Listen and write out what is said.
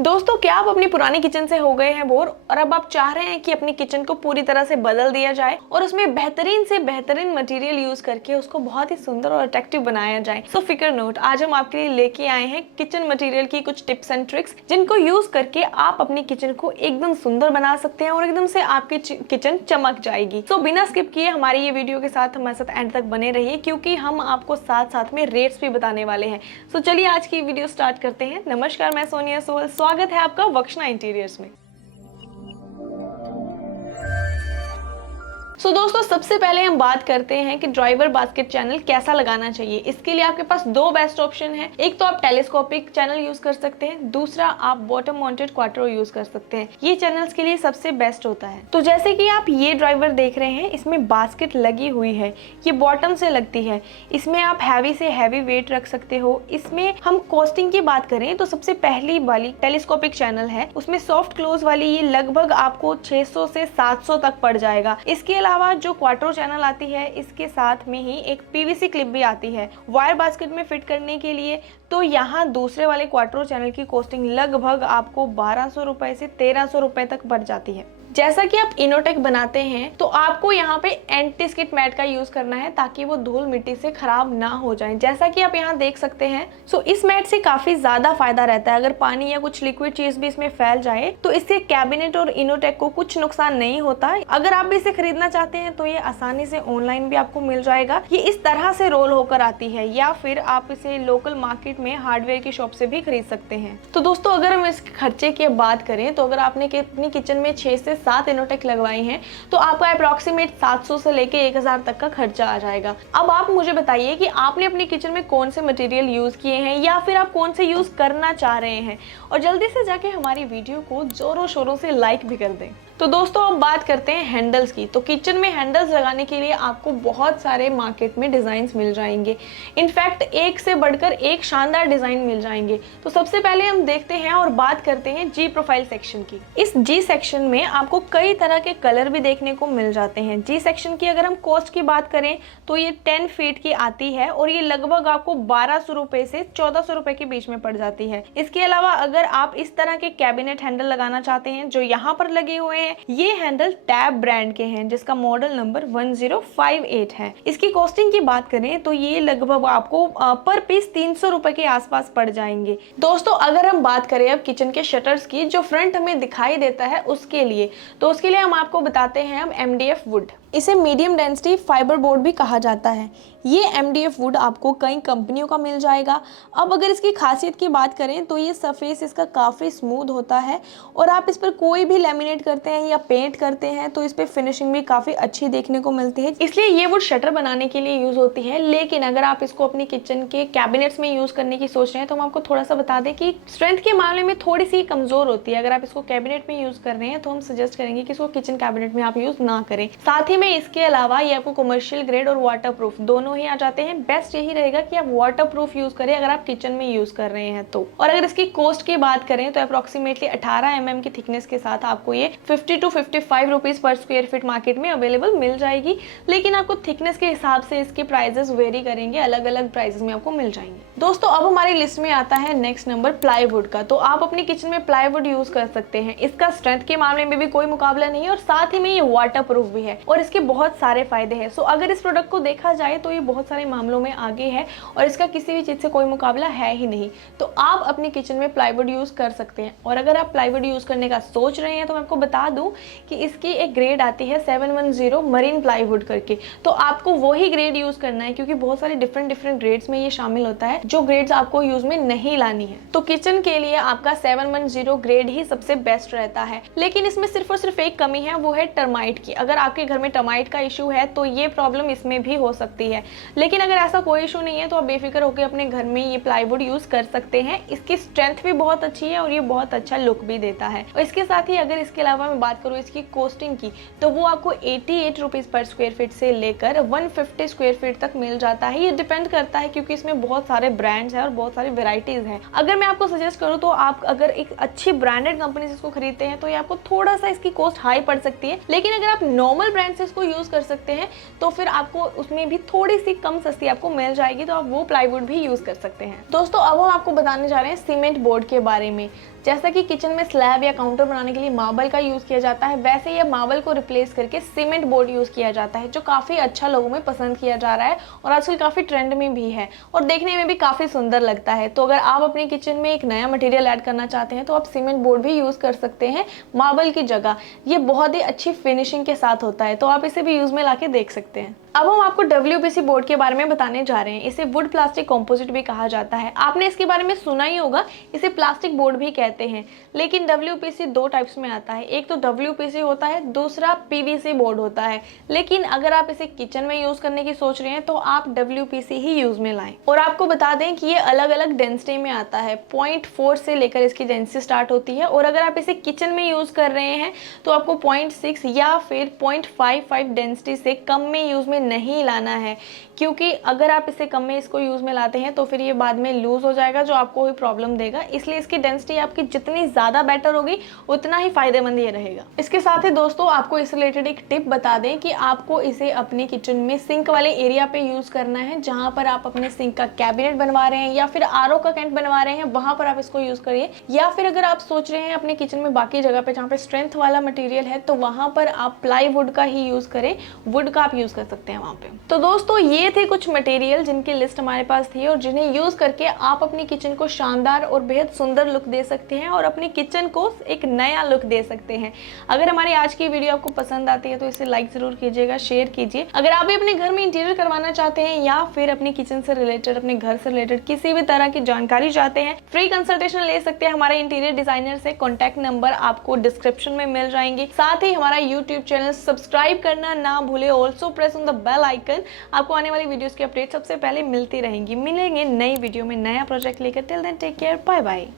दोस्तों, क्या आप अपनी पुरानी किचन से हो गए हैं बोर और अब आप चाह रहे हैं कि अपनी किचन को पूरी तरह से बदल दिया जाए और उसमें बेहतरीन से बेहतरीन मटेरियल यूज करके उसको बहुत ही सुंदर और अट्रैक्टिव बनाया जाए। सो फिकर नोट, आज हम आपके लिए लेके आए हैं किचन मटेरियल की कुछ टिप्स एंड ट्रिक्स जिनको यूज करके आप अपनी किचन को एकदम सुंदर बना सकते हैं और एकदम से आपकी किचन चमक जाएगी। तो बिना स्किप किए हमारी ये वीडियो के साथ हमारे साथ एंड तक बने रहिए, क्योंकि हम आपको साथ साथ में रेट्स भी बताने वाले हैं। सो चलिए आज की वीडियो स्टार्ट करते हैं। नमस्कार, मैं सोनिया सोल, स्वागत है आपका वक्षना इंटीरियर्स में। दोस्तों, सबसे पहले हम बात करते हैं कि ड्राइवर बास्केट चैनल कैसा लगाना चाहिए। इसके लिए आपके पास दो बेस्ट ऑप्शन है। एक तो आप टेलीस्कोपिक चैनल यूज कर सकते हैं, दूसरा आप बॉटम माउंटेड क्वार्टरो यूज कर सकते हैं। ये चैनल्स के लिए सबसे बेस्ट होता है। तो जैसे कि आप ये ड्राइवर देख रहे हैं, इसमें बास्केट लगी हुई है, ये बॉटम से लगती है। इसमें आप हैवी से हैवी वेट रख सकते हो। इसमें हम कॉस्टिंग की बात करें तो सबसे पहली वाली टेलीस्कोपिक चैनल है, उसमें सॉफ्ट क्लोज वाली ये लगभग आपको 600 से 700 तक पड़ जाएगा। इसके अलावा जो क्वार्टरो चैनल आती है, इसके साथ में ही एक पीवीसी क्लिप भी आती है वायर बास्केट में फिट करने के लिए। तो यहाँ दूसरे वाले क्वार्टरो चैनल की कॉस्टिंग लगभग आपको 1200 रुपए से 1300 रुपए तक पड़ जाती है। जैसा कि आप इनोटेक बनाते हैं तो आपको यहाँ पे एंटी स्किड मैट का यूज करना है ताकि वो धूल मिट्टी से खराब ना हो जाए। जैसा कि आप यहाँ देख सकते हैं, इस मैट से काफी ज्यादा फायदा रहता है। अगर पानी या कुछ लिक्विड चीज भी इसमें फैल जाए तो इससे कैबिनेट और इनोटेक को कुछ नुकसान नहीं होता। अगर आप भी इसे खरीदना चाहते हैं तो ये आसानी से ऑनलाइन भी आपको मिल जाएगा। ये इस तरह से रोल होकर आती है, या फिर आप इसे लोकल मार्केट में हार्डवेयर की शॉप से भी खरीद सकते हैं। तो दोस्तों, अगर हम इस खर्चे की बात करें तो अगर आपने अपनी किचन में 6 से 7 इनोटेक लगवाई हैं तो आपका अप्रॉक्सीमेट 700 से लेके 1000 तक का खर्चा आ जाएगा। अब आप मुझे बताइए कि आपने अपनी किचन में कौन से मटेरियल यूज किए हैं या फिर आप कौन से यूज करना चाह रहे हैं, और जल्दी से जाके हमारी वीडियो को जोरों शोरों से लाइक भी कर दें। तो दोस्तों, अब बात करते हैं हैंडल्स की। तो किचन में हैंडल्स लगाने के लिए आपको बहुत सारे मार्केट में डिजाइन्स मिल जाएंगे। इनफैक्ट एक से बढ़कर एक शानदार डिजाइन मिल जाएंगे। तो सबसे पहले हम देखते हैं और बात करते हैं जी प्रोफाइल सेक्शन की। इस जी सेक्शन में आपको कई तरह के कलर भी देखने को मिल जाते हैं। जी सेक्शन की अगर हम कॉस्ट की बात करें तो ये 10 फीट की आती है और ये लगभग आपको 1200 रुपए से 1400 रुपए के बीच में पड़ जाती है। इसके अलावा अगर आप इस तरह के कैबिनेट हैंडल लगाना चाहते हैं जो यहाँ पर लगे हुए हैं, ये हैंडल टैब ब्रांड के हैं जिसका मॉडल नंबर 1058 है। इसकी कॉस्टिंग की बात करें तो ये लगभग आपको पर पीस 300 रुपए के आसपास पड़ जाएंगे। दोस्तों, अगर हम बात करें अब किचन के शटर्स की, जो फ्रंट हमें दिखाई देता है उसके लिए, तो उसके लिए हम आपको बताते हैं हम MDF वुड। इसे मीडियम डेंसिटी फाइबर बोर्ड भी कहा जाता है। ये MDF वुड आपको कई कंपनियों का मिल जाएगा। अब अगर इसकी खासियत की बात करें तो ये सरफेस इसका काफ़ी स्मूथ होता है और आप इस पर कोई भी लैमिनेट करते हैं या पेंट करते हैं तो इस पर फिनिशिंग भी काफ़ी अच्छी देखने को मिलती है। इसलिए ये वुड शटर बनाने के लिए यूज़ होती है। लेकिन अगर आप इसको अपनी किचन के कैबिनेट्स में यूज़ करने की सोच रहे हैं तो हम आपको थोड़ा सा बता दें कि स्ट्रेंथ के मामले में थोड़ी सी कमज़ोर होती है। अगर आप इसको कैबिनेट में यूज़ कर रहे हैं तो हम सजेस्ट करेंगे कि इसको किचन कैबिनेट में आप यूज़ ना करें। साथ ही में इसके अलावा ये आपको कमर्शियल ग्रेड और वाटरप्रूफ दोनों ही आ जाते हैं। बेस्ट यही रहेगा कि आप वाटरप्रूफ यूज करें अगर आप किचन में यूज कर रहे हैं तो। और अगर इसकी कॉस्ट की बात करें तो अप्रोक्सीमेटली 18 mm की थिकनेस के साथ आपको ये 50 to 55 rupees per square feet market में अवेलेबल मिल जाएगी। लेकिन आपको थिकनेस के हिसाब से इसके प्राइजेस वेरी करेंगे, अलग अलग प्राइजेस में आपको मिल जाएंगे। दोस्तों, अब हमारी लिस्ट में आता है नेक्स्ट नंबर प्लाईवुड का। तो आप अपनी किचन में प्लाईवुड यूज कर सकते हैं। इसका स्ट्रेंथ के मामले में भी कोई मुकाबला नहीं है और साथ ही में ये वाटरप्रूफ भी है और इसके बहुत सारे फायदे हैं। अगर इस प्रोडक्ट को देखा जाए तो ये बहुत सारे मामलों में आगे है और इसका किसी भी चीज से कोई मुकाबला है ही नहीं। तो आप अपनी किचन में प्लाईवुड यूज कर सकते हैं। और अगर आप प्लाईवुड यूज करने का सोच रहे हैं तो मैं आपको बता दूं कि इसकी एक ग्रेड आती है 710 मरीन प्लाईवुड करके। तो आपको वही ग्रेड यूज करना है, क्योंकि बहुत सारे डिफरेंट ग्रेड्स में ये शामिल होता है जो ग्रेड्स आपको यूज में नहीं लानी है। तो किचन के लिए आपका 710 ग्रेड ही सबसे बेस्ट रहता है। लेकिन इसमें सिर्फ और सिर्फ एक कमी है, वो है टर्माइट की। अगर आपके घर में टर्माइट का इशू है तो ये प्रॉब्लम इसमें भी हो सकती है। लेकिन अगर ऐसा कोई इशू नहीं है तो आप बेफिक्र होकर अपने घर में ये प्लाईवुड यूज कर सकते हैं। इसकी स्ट्रेंथ भी बहुत अच्छी है और ये बहुत अच्छा लुक भी देता है। और इसके साथ ही अगर इसके अलावा मैं बात करूँ इसकी कॉस्टिंग की, तो वो आपको 88 रुपीज पर स्क्वायर फीट से लेकर 150 स्क्वायर फीट तक मिल जाता है। ये डिपेंड करता है क्योंकि इसमें बहुत सारे ब्रांड्स हैं और बहुत सारी वेराइटीज हैं। अगर मैं आपको सजेस्ट करूँ तो आप अगर एक अच्छी ब्रांडेड कंपनी से इसको खरीदते हैं तो ये आपको थोड़ा सा इसकी कॉस्ट हाई पड़ सकती है। लेकिन अगर आप नॉर्मल ब्रांड से इसको यूज कर सकते हैं तो फिर आपको उसमें भी थोड़ी सी कम सस्ती आपको मिल जाएगी, तो आप वो प्लाईवुड भी यूज कर सकते हैं। दोस्तों, अब हम आपको बताने जा रहे हैं सीमेंट बोर्ड के बारे में। जैसा कि किचन में स्लैब या काउंटर बनाने के लिए मार्बल का यूज़ किया जाता है, वैसे ये मार्बल को रिप्लेस करके सीमेंट बोर्ड यूज़ किया जाता है, जो काफ़ी अच्छा लोगों में पसंद किया जा रहा है और आजकल काफ़ी ट्रेंड में भी है और देखने में भी काफ़ी सुंदर लगता है। तो अगर आप अपने किचन में एक नया मटेरियल ऐड करना चाहते हैं तो आप सीमेंट बोर्ड भी यूज़ कर सकते हैं मार्बल की जगह। ये बहुत ही अच्छी फिनिशिंग के साथ होता है, तो आप इसे भी यूज़ में ला के देख सकते हैं। अब हम आपको WPC बोर्ड के बारे में बताने जा रहे हैं। इसे वुड प्लास्टिक कॉम्पोजिट भी कहा जाता है। आपने इसके बारे में सुना ही होगा, इसे प्लास्टिक बोर्ड भी कहते हैं। लेकिन WPC दो टाइप्स में आता है, एक तो WPC होता है, दूसरा PVC बोर्ड होता है। लेकिन अगर आप इसे किचन में यूज करने की सोच रहे हैं तो आप WPC ही यूज में लाएं। और आपको बता दें कि ये अलग अलग डेंसिटी में आता है, 0.4 से लेकर इसकी डेंसिटी स्टार्ट होती है। और अगर आप इसे किचन में यूज कर रहे हैं तो आपको 0.6 या फिर 0.55 डेंसिटी से कम में यूज में नहीं लाना है, क्योंकि अगर आप इसे कम में इसको यूज में लाते हैं तो फिर ये बाद में लूज हो जाएगा, जो आपको भी प्रॉब्लम देगा। इसलिए इसकी डेंसिटी आपकी जितनी ज्यादा बेटर होगी उतना ही फायदेमंद ये रहेगा। इसके साथ ही दोस्तों आपको इस रिलेटेड एक टिप बता दें कि आपको इसे अपने किचन में सिंक वाले एरिया पे यूज करना है, जहां पर आप अपने सिंक का कैबिनेट बनवा रहे हैं या फिर RO का कैंट बनवा रहे हैं, वहां पर आप इसको यूज करिए। या फिर अगर आप सोच रहे हैं अपने किचन में बाकी जगह पे जहाँ पे स्ट्रेंथ वाला मटेरियल है तो वहां पर आप प्लाईवुड का ही यूज करें, वुड का आप यूज कर सकते हैं वहां पे। तो दोस्तों ये थे कुछ मटेरियल जिनकी लिस्ट हमारे पास थी और जिन्हें यूज करके आप अपनी किचन को शानदार और बेहद सुंदर लुक दे सकते हैं और अपनी किचन को एक नया लुक दे सकते हैं। अगर हमारी आज की वीडियो आपको पसंद आती है तो इसे लाइक जरूर कीजिएगा, शेयर कीजिए। अगर आप भी अपने घर में इंटीरियर करवाना चाहते हैं या फिर अपनी किचन से रिलेटेड, अपने घर से रिलेटेड किसी भी तरह की जानकारी चाहते हैं, फ्री कंसल्टेशन ले सकते हैं हमारे इंटीरियर डिजाइनर से। कॉन्टैक्ट नंबर आपको डिस्क्रिप्शन में मिल जाएंगे। साथ ही हमारा यूट्यूब चैनल सब्सक्राइब करना ना भूले। Also press on the bell icon, आपको आने वाली वीडियोस की अपडेट सबसे पहले मिलती रहेंगी। मिलेंगे नई वीडियो में नया प्रोजेक्ट लेकर। Till then take care, bye bye.